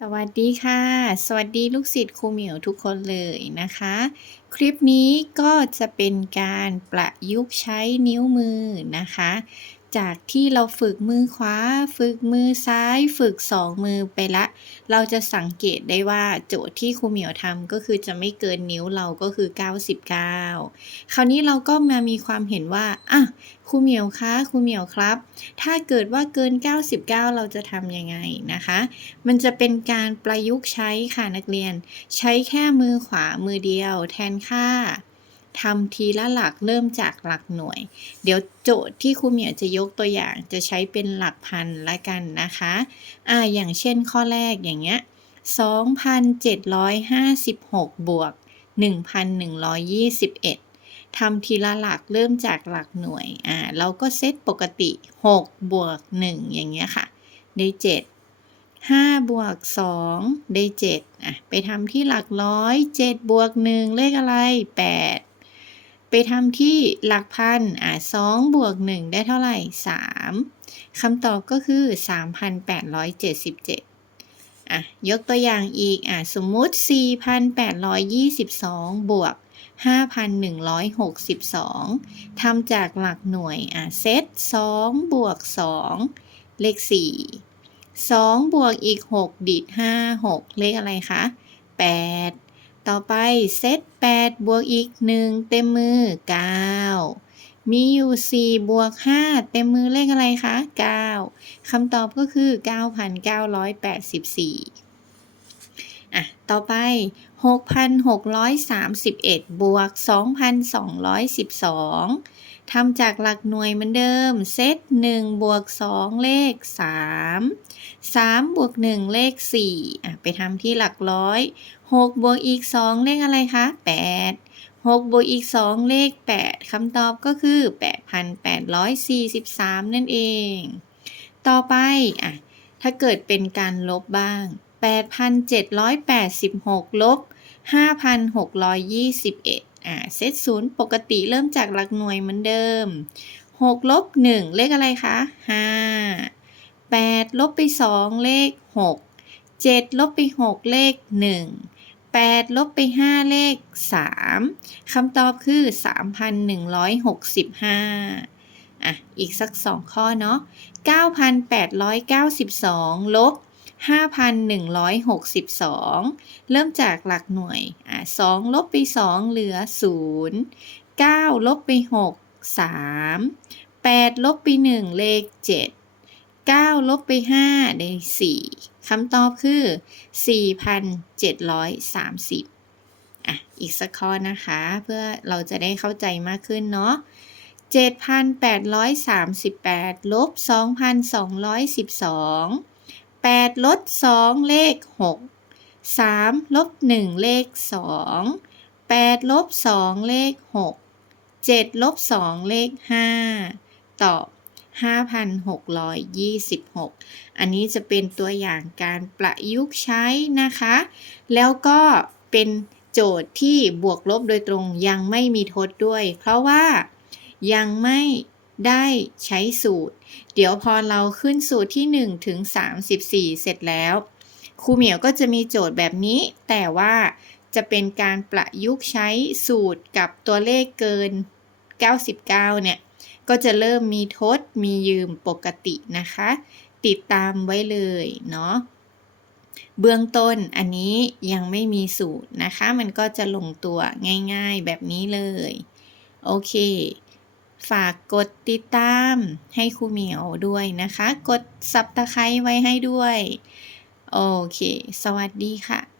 สวัสดีค่ะ สวัสดีลูกศิษย์ครูเหมียวทุกคนเลยนะคะ คลิปนี้ก็จะเป็นการประยุกต์ใช้นิ้วมือนะคะ จากที่เราฝึกมือขวา ฝึกมือซ้าย ฝึกสองมือไปละ เราจะสังเกตได้ว่าโจทย์ที่ครูเหมียวทำก็คือจะไม่เกินนิ้วเราก็คือ 99 คราวนี้เราก็มามีความเห็นว่าอะครูเหมียวคะครูเหมียวครับ ถ้าเกิดว่าเกิน 99 เราจะทำยังไงนะคะ มันจะเป็นการประยุกต์ใช้ค่ะนักเรียน ใช้แค่มือขวามือเดียว แทนค่า ทำทีละหลักเริ่มจากหลักหน่วย เดี๋ยวโจทย์ที่ครูเหมียวจะยกตัวอย่างจะใช้เป็นหลักพันละกันนะคะอ่าอย่างเช่นข้อแรกอย่างเงี้ย2,756 บวก 1,121ทำทีละหลักเริ่มจากหลักหน่วย อ่า เราก็เซตปกติ 6 บวก 1 อย่างเงี้ยค่ะ ได้ 7 5 บวก 2 ได้ 7 อะ ไปทำที่หลักร้อย 7 บวก 1 เลขอะไร 8 ไปทำที่หลักพันอะ2บวก1ได้เท่าไหร่3คำตอบก็คือ 3,877อะยกตัวอย่างอีกอะสมมุติ 4,822 บวก 5,162 ทำจากหลักหน่วยอะเซต2บวก 2 เลข 4 2 บวกอีก 6ดิด5 6 เลขอะไรคะ 8 ต่อไปเซต8บวกอีก 1 เต็มมือ 9 มีอยู่ 4 บวก 5 เต็มมือเลขอะไรคะ 9คำตอบก็คือ 9,984 อะ ต่อไป 6,631 บวก 2,212 ทำจากหลักหน่วยเหมือนเดิม เซต1บวก2เลข 3 3บวก1เลข4อะไปทำที่หลักร้อย 6 บวกอีก 2 เลขอะไรคะ 8 6 บวกอีก 2 เลข 8คำตอบก็คือ 8,843 นั่นเอง ต่อไปอะถ้าเกิดเป็นการลบบ้าง 8,786 ลบ 5,621 อ่าเซตศูนย์ปกติเริ่มจากหลักหน่วยเหมือนเดิม6ลบ1เลขอะไรคะ5 8ลบไป 2 เลข 6 7ลบไป 6 เลข 1 8ลบไป 5 เลข 3คำตอบคือ 3,165 อะ อีกสัก 2 ข้อเนาะ9,892 ลบ 5,162 เริ่มจากหลักหน่วยอะ2ลบไป 2 เหลือ 0 9 ลบไป 6 3 8 ลบไป 1 เลข 7 9 ลบไป 5 ได้ 4 คำตอบคือ 4,730 อะ อีกสักข้อนะคะ เพื่อเราจะได้เข้าใจมากขึ้นเนาะ7,838 ลบ 2,212 8ลด2 เลข 6 3ลบ1เลข 2 8ลบ2เลข 6 7ลบ2เลข 5 ตอบ 5,626 อันนี้จะเป็นตัวอย่างการประยุกต์ใช้นะคะ แล้วก็เป็นโจทย์ที่บวกลบโดยตรงยังไม่มีทดด้วย เพราะว่ายังไม่ ได้ใช้สูตร เดี๋ยวพอเราขึ้นสูตรที่ 1 ถึง 34 เสร็จแล้วครูเหมียวก็จะมีโจทย์แบบนี้ แต่ว่าจะเป็นการประยุกต์ใช้สูตรกับตัวเลขเกิน 99 เนี่ย ก็จะเริ่มมีทดมียืมปกตินะคะ ติดตามไว้เลยเนาะเบื้องต้นอันนี้ยังไม่มีสูตรนะคะ มันก็จะลงตัวง่ายๆแบบนี้เลย โอเค ฝากกดติดตามให้ครูเหมียวด้วยนะคะ กดซับตะไคร้ไว้ให้ด้วย โอเค สวัสดีค่ะ